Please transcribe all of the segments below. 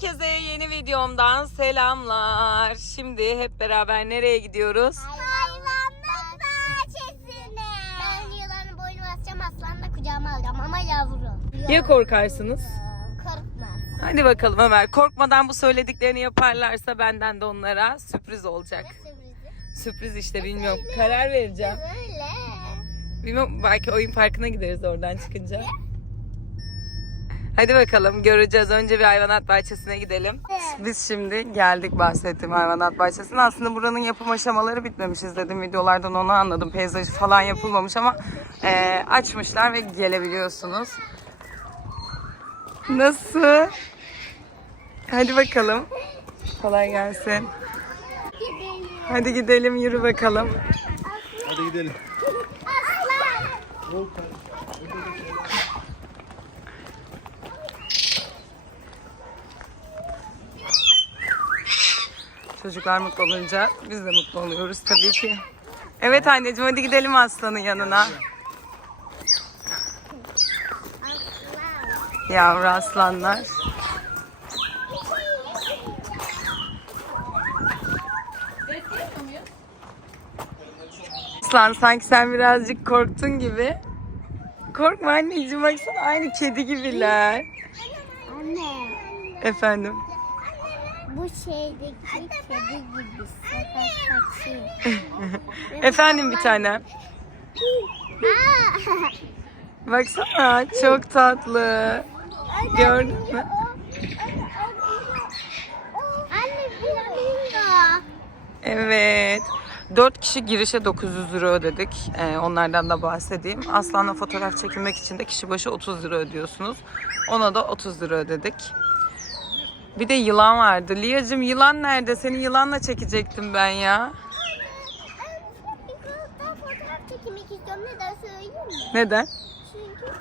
Herkese yeni videomdan selamlar. Şimdi hep beraber nereye gidiyoruz? Hayvanlar bahçesine. Ben yılanın boynu basacağım aslanla kucağıma alacağım ama yavru. Ya korkarsınız? Korkmaz. Hadi bakalım Ömer. Korkmadan bu söylediklerini yaparlarsa benden de onlara sürpriz olacak. Sürprizi. Sürpriz işte bilmiyorum. Karar vereceğim. Böyle. Bilmiyorum belki oyun parkına gideriz oradan çıkınca. Hadi bakalım göreceğiz. Önce bir hayvanat bahçesine gidelim. Biz şimdi geldik bahsettiğim hayvanat bahçesine. Aslında buranın yapım aşamaları bitmemiş izledim videolardan onu anladım. Peyzajı falan yapılmamış ama e, açmışlar ve gelebiliyorsunuz. Nasıl? Hadi bakalım. Kolay gelsin. Hadi gidelim yürü bakalım. Hadi gidelim. Aslan. Çocuklar mutlu olunca biz de mutlu oluyoruz tabii ki. Evet anneciğim hadi gidelim aslanın yanına. Yavru aslanlar. Aslan sanki sen birazcık korktun gibi. Korkma anneciğim baksana aynı kedi gibiler. Anne. Efendim. Bu şeydeki kedi gibi sokak kaçıyor. Efendim bir tanem. Baksana çok tatlı. Gördün mü? Evet. 4 kişi girişe 900 lira ödedik. Ee, onlardan da bahsedeyim. Aslanla fotoğraf çekilmek için de kişi başı 30 lira ödüyorsunuz. Ona da 30 lira ödedik. Bir de yılan vardı. Liyacım yılan nerede? Seni yılanla çekecektim ben ya. Fotoğraf çekmek istiyorum. Neden söyleyeyim mi? Neden? Çünkü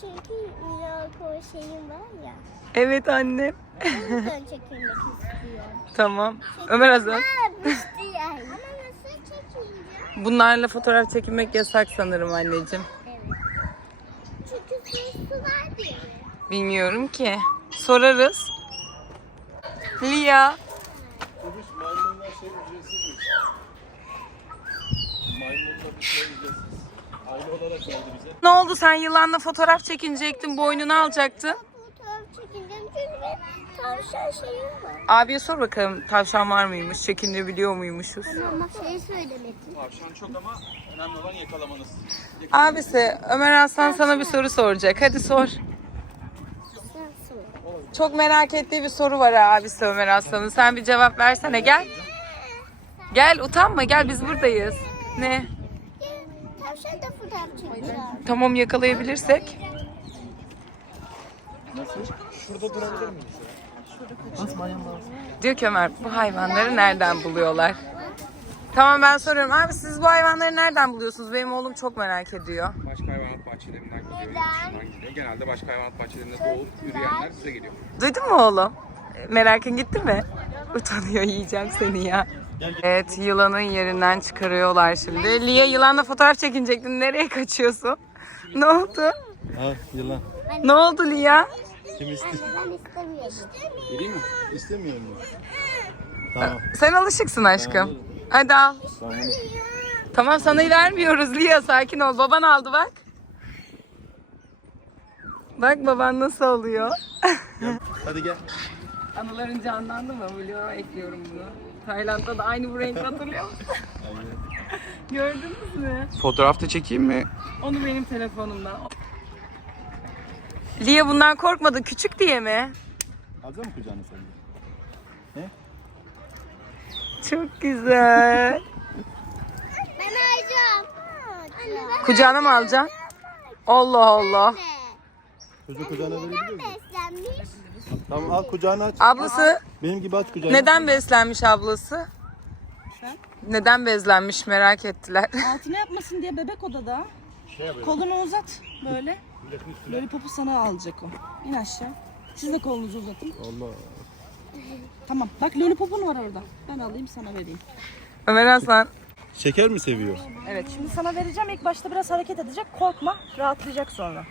çünkü Milako şeyim var ya. Evet annem. Çekilmek istiyorum. Tamam. Ömer yani. Ama nasıl çekileceğim? Bunlarla fotoğraf çekilmek yasak sanırım anneciğim. Evet. Çünkü su var diye. mi? Bilmiyorum ki. Sorarız. Lia. Otobüs maymunlar şey ücretsizmiş. Maymunla bir ücretsiz. Aile olarak geldi bize. Ne oldu sen yılanla fotoğraf çekinecektin boynunu alacaktın. Fotoğraf çekileceğim çünkü benim tavşan şeyim var. Abiye sor bakalım tavşan var mıymış çekinebiliyor muymuşuz. Ama şey söylemedim. Tavşan çok ama önemli olan yakalamanız. Abisi Ömer Aslan sana bir soru soracak hadi sor. Çok merak ettiği bir soru var abisi Ömer Aslan'ın sen bir cevap versene gel. Gel utanma gel biz buradayız. Ne? Tavşan da fotoğraf. Tamam yakalayabilirsek. Nasıl? Şurada durabilir miyiz? Diyor ki Ömer bu hayvanları nereden buluyorlar? Tamam ben soruyorum. Abi siz bu hayvanları nereden buluyorsunuz? Benim oğlum çok merak ediyor. Başka hayvanat bahçelerinden gidiyor, yurt dışından gidiyor. Genelde başka hayvanat bahçelerinde doğup yürüyenler size geliyor. Duydun mu oğlum? Merakın gitti mi? Utanıyor yiyeceğim seni ya. Evet yılanın yerinden çıkarıyorlar şimdi. Lia yılanla fotoğraf çekinecektin. Nereye kaçıyorsun? Ne oldu? Ha yılan. Ne oldu Lia? Kim istiyor? Ben istemiyorum. Geleyim mi? İstemiyor mu? Tamam. Sen alışıksın aşkım. Hadi al. Tamam. Sana vermiyoruz Lia sakin ol. Baban aldı bak. Bak baban nasıl oluyor. Hadi gel. Anıların canlandı mı? Vloga ekliyorum bunu. Tayland'da da aynı bu renk hatırlıyor musun? Gördünüz mü? Fotoğrafta çekeyim mi? Onu benim telefonumdan. Lia bundan korkmadı. Küçük diye mi? Alacak mı kucağına sen de? Çok güzel. Ben alacağım. Anne ben Kucağına mı alacaksın? Allah Allah. Çocuğu kucağına verebiliyor musun? beslenmiş. Tamam al kucağına aç. Ablası Benim gibi aç kucağına. neden beslenmiş ablası? Neden bezlenmiş merak ettiler. Altına yapmasın diye bebek odada. Şey. Kolunu uzat böyle. Üstüne. Lollipopu sana alacak o. İn aşağı. Siz de kolunuzu uzatın. Allah. Tamam. Bak lollipopun var orada. Ben alayım sana vereyim. Ömer Aslan. Şeker mi seviyor? Evet şimdi sana vereceğim. İlk başta biraz hareket edecek. Korkma. Rahatlayacak sonra.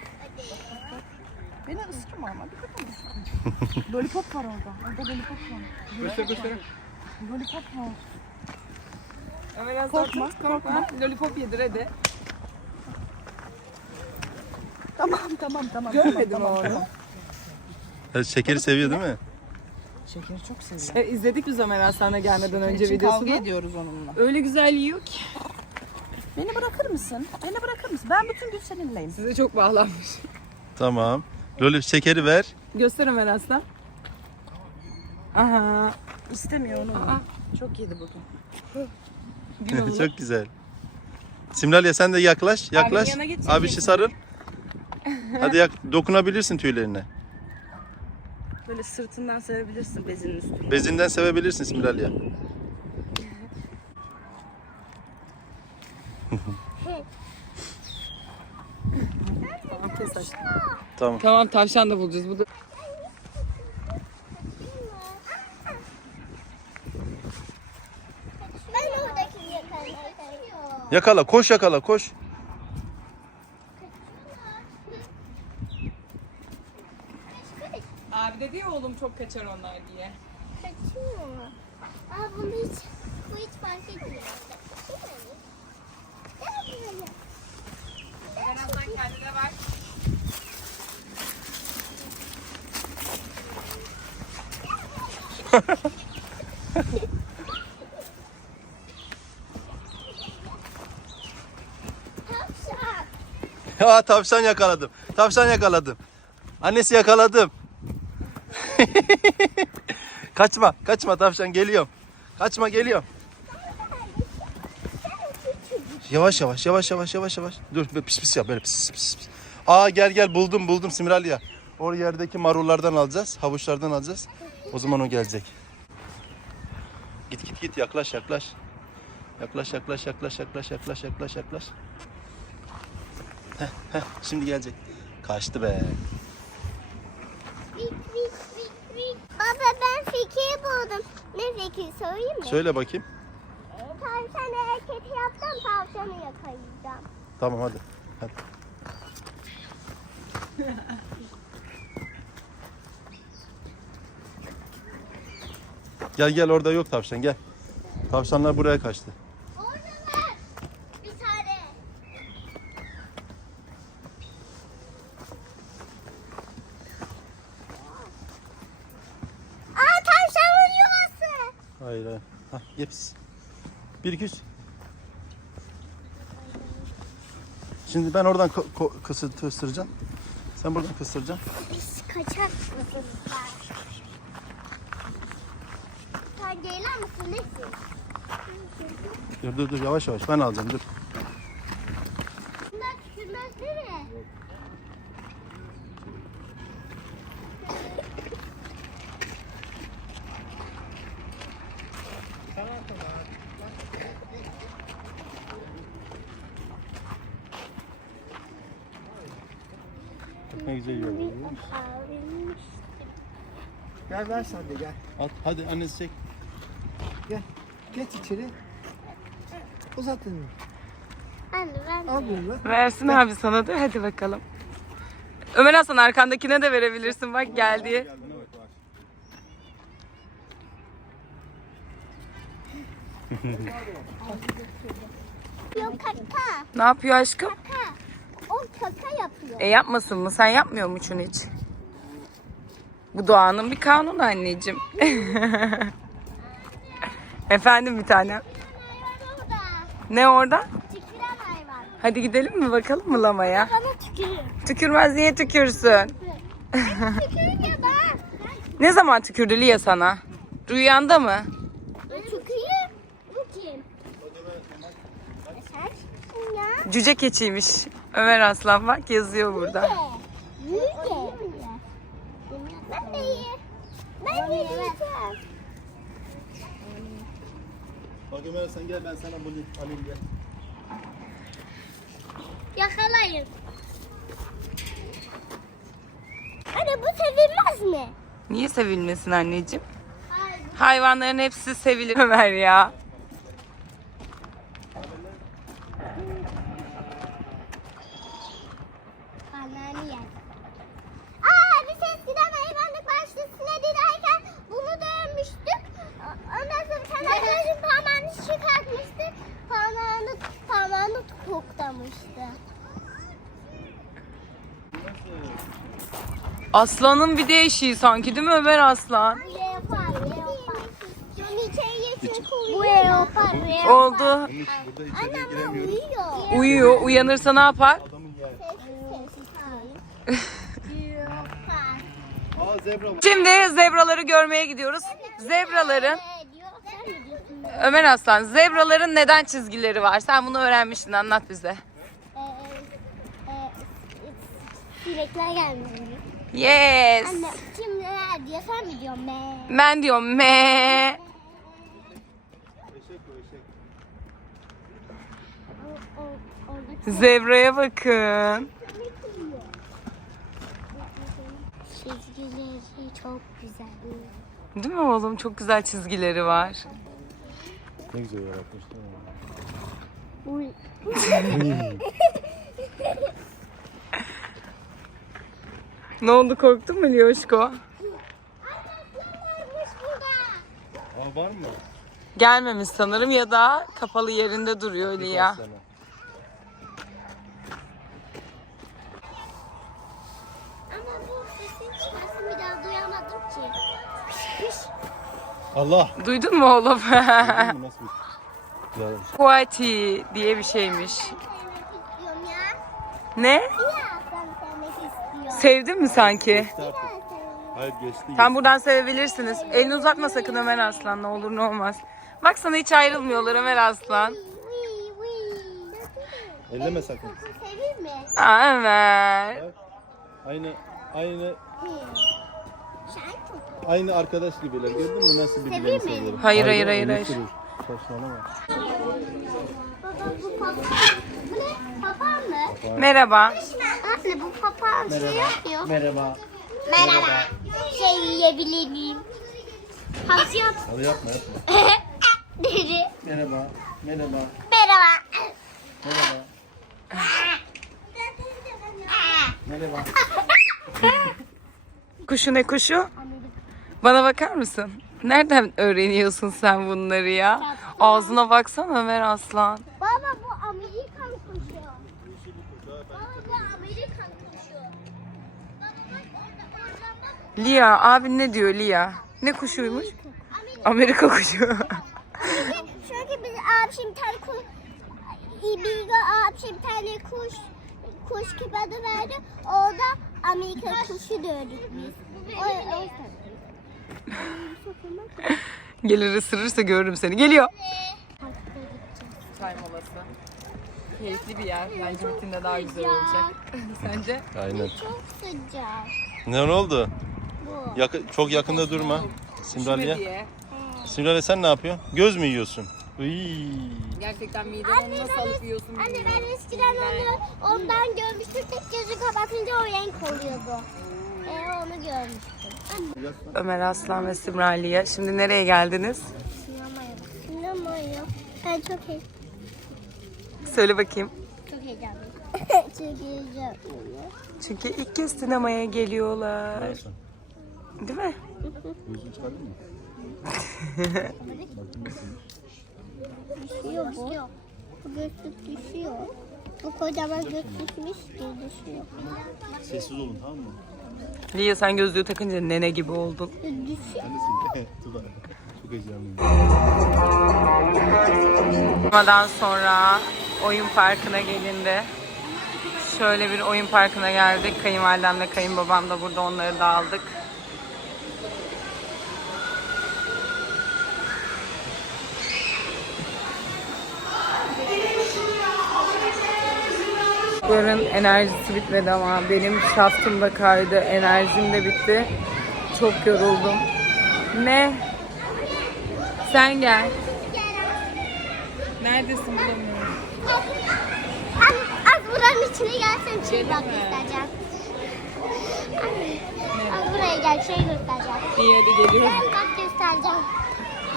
Beni ısırma ama. dikkat et. lollipop var orada. Orada lollipop var. Göster göster. Lollipop var. Ömer Aslan Korkma, tut, korkma. Lollipop yedir hadi. Tamam tamam tamam. Görmedin tamam, onu. tamam. Şekeri seviyor değil mi? Şekeri çok seviyorum. E, izledik biz Ömer Aslan'a gelmeden önce için videosunu. kavga ediyoruz onunla. Öyle güzel yiyor ki. Beni bırakır mısın? Beni bırakır mısın? Ben bütün gün seninleyim. Size çok bağlanmış. Tamam. Loli şekeri ver. Göster Ömer Aslan. Aha. İstemiyor onu. Aa. Çok yedi bugün. Çok güzel. Simlalya sen de yaklaş. Yaklaş. yanına geçeceksin. Abi işi sarıl. Hadi yak dokunabilirsin tüylerine. Böyle sırtından sevebilirsin bezinin üstüne. Bezinden sevebilirsin Simlalya. Tamam, kes. Tamam. Tamam tavşan da bulacağız. Bu da... Ben oradaki yakalayacağım. Yakala, koş yakala, koş. Abi dedi ya oğlum çok kaçar onlar diye. Kaçıyor. Aa bunu hiç, bu hiç fark etmiyor. Gel buraya. Ömer Aslan kendine bak. Tavşan. Ya tavşan yakaladım. Tavşan yakaladım. Annesi yakaladım. kaçma, kaçma tavşan geliyorum. Kaçma geliyorum. Yavaş yavaş yavaş yavaş yavaş yavaş. Dur böyle pis pis yap böyle pis pis pis. Aa gel gel buldum buldum Simralya. O yerdeki marullardan alacağız, havuçlardan alacağız. O zaman o gelecek. Git git git yaklaş yaklaş. Yaklaş yaklaş yaklaş yaklaş yaklaş yaklaş yaklaş. Heh, şimdi gelecek. Kaçtı be. Vik vik vik vik. Baba ben fikir buldum. Ne fikir söyleyeyim mi? Söyle bakayım. Tavşan hareketi yapsam tavşanı yakalayacağım. Tamam hadi. hadi. gel gel orada yok tavşan gel. Tavşanlar buraya kaçtı. 1200. Şimdi ben oradan kısırtıracağım. Sen buradan kıstıracaksın. Biz kaçak kızımızlar. Sen gelir misin? Dur dur dur yavaş yavaş ben alacağım dur. Ne güzel yiyor. Gel ver sen de gel. At hadi annesi çek. Gel. Geç içeri. Uzat elini. Anne ben Al bunu. ver. Versin abi sana da hadi bakalım. Ömer Aslan arkandakine de verebilirsin bak geldi. yok kaka. Ne yapıyor aşkım? Ha. Kaka yapıyor. E yapmasın mı? Sen yapmıyor musun hiç? Bu doğanın bir kanunu anneciğim. Efendim bir tane. Ne orada? Tüküren hayvan. Hadi gidelim mi bakalım mı lamaya? Bana tükürür. Tükürmez niye tükürsün? Tükürür ya da. Ne zaman tükürdü Lia sana? Rüyanda mı? Tükürür. Bu kim? E? Cüce keçiymiş. Ömer Aslan bak yazıyor burada. Ben de. Ben de yiyeceğim. Bak Ömer sen gel ben sana bunu alayım gel. Yakalayın. Anne bu sevilmez mi? Niye sevilmesin anneciğim? Hayır. Hayvanların hepsi sevilir Ömer ya. koklamıştı. Aslanın bir değişiği sanki değil mi Ömer Aslan? Oldu. Uyuyor. Uyanırsa ne yapar? Şimdi zebraları görmeye gidiyoruz. Zebraların Ömer Aslan, zebraların neden çizgileri var? Sen bunu öğrenmiştin, anlat bize. Ee, e, gelmiyor. Yes. Anne kim ne diyor sen mi diyorsun be? Ben diyorum me. Eşek o eşek. O, o, oradaki Zebraya bakın. çizgileri çok güzel. Değil mi oğlum? Çok güzel çizgileri var. Ne güzel yaratmışlar. Uy. Ne oldu korktun mu Lioşko? Aa var mı? Gelmemiş sanırım ya da kapalı yerinde duruyor Lia. Ama Allah. Duydun mu oğlum? Nasıl bir... Ya, Kuati diye bir şeymiş. Ne? Sevdin mi sanki? geçti artık. Hayır geçti. Tam buradan sevebilirsiniz. Elini uzatma sakın Ömer Aslan ne olur ne olmaz. Bak sana hiç ayrılmıyorlar Ömer Aslan. Elleme sakın. Seveyim mi? Aa, Ömer. Aynı aynı. Aynı arkadaş gibiler. Gördün mü nasıl birbirlerini Seveyim mi? seviyorlar? Hayır, hayır, hayır, hayır. sürür. Saçmalama. Baba bu papağan. Bu ne? Papağan mı? Merhaba. Anne bu papağan şey yapıyor. Merhaba. Merhaba. Şey yiyebilir miyim? Hapsi yap. Hadi yapma yapma. Deri. Merhaba. Merhaba. Merhaba. Merhaba. Merhaba. Kuşu ne kuşu? Bana bakar mısın? Nereden öğreniyorsun sen bunları ya? Ağzına baksana Ömer Aslan. Baba bu Amerikan kuşu. Baba bu Amerikan kuşu. Baba bak orada oradan bak. Lia, abin ne diyor Lia? Ne kuşuymuş? Amerika kuşu. Çünkü biz abişim bir tane kuş, İbiga abişim tane kuş, kuş gibi adı verdi. Orada Amerika kuşu gördük biz. O, o yüzden. Gelir ısırırsa görürüm seni. Geliyor. Çay molası. Keyifli bir yer. Bence bittiğinde daha güzel olacak. Sence? Aynen. Çok sıcak Ne oldu? bu. Yakın, çok yakında durma. Simraliye. diye. Sen ne yapıyorsun? Göz mü yiyorsun? Iy. Gerçekten mideni nasıl alıp yiyorsun Anne bilmiyorum. ben eskiden onu ondan görmüştüm. Tek gözü kapatınca o renk oluyordu. E, onu görmüştüm. Ömer Aslan ve Simraliye. Şimdi nereye geldiniz? Sinemaya. Sinemaya. Ben çok heyecanlıyım. Söyle bakayım. Çok heyecanlıyım. çok heyecanlıyım. Çünkü ilk kez sinemaya geliyorlar. Değil mi? Gözünü çıkardın mı? Düşüyor bu. Bu gözlük düşüyor. Bu kocaman göz düşmüş ki düşüyor. Sessiz olun tamam mı? Lia sen gözlüğü takınca nene gibi oldun. Çok heyecanlıyım. Sonra oyun parkına gelindi. Şöyle bir oyun parkına geldik. Kayınvalidemle kayınbabam da burada onları da aldık. Çocukların enerjisi bitmedi ama benim şaftım da kaydı, enerjim de bitti. Çok yoruldum. Ne? Sen gel. Neredesin bulamıyorum. Az, az buranın içine gelsen şey bak göstereceğim. Anne, az buraya gel şey göstereceğim. İyi hadi geliyorum. Ben bak göstereceğim.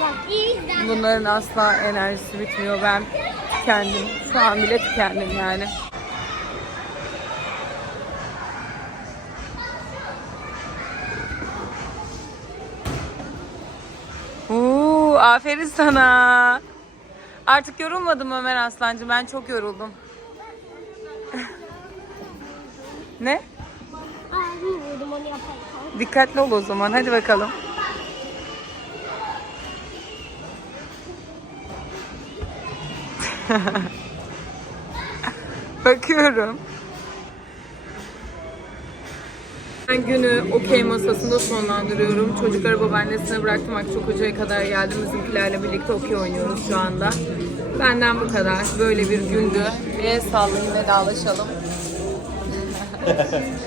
Bak iyi izle. Bunların asla enerjisi bitmiyor. Ben tükendim. Şu an bile tükendim yani. Aferin sana. Artık yorulmadım Ömer Aslancı. Ben çok yoruldum. ne? Dikkatli ol o zaman. Hadi bakalım. Bakıyorum. Ben günü okey masasında sonlandırıyorum. Çocukları babaannesine bıraktım. Akçok Hoca'ya kadar geldim. Bizimkilerle birlikte okey oynuyoruz şu anda. Benden bu kadar. Böyle bir gündü. El sallayın vedalaşalım.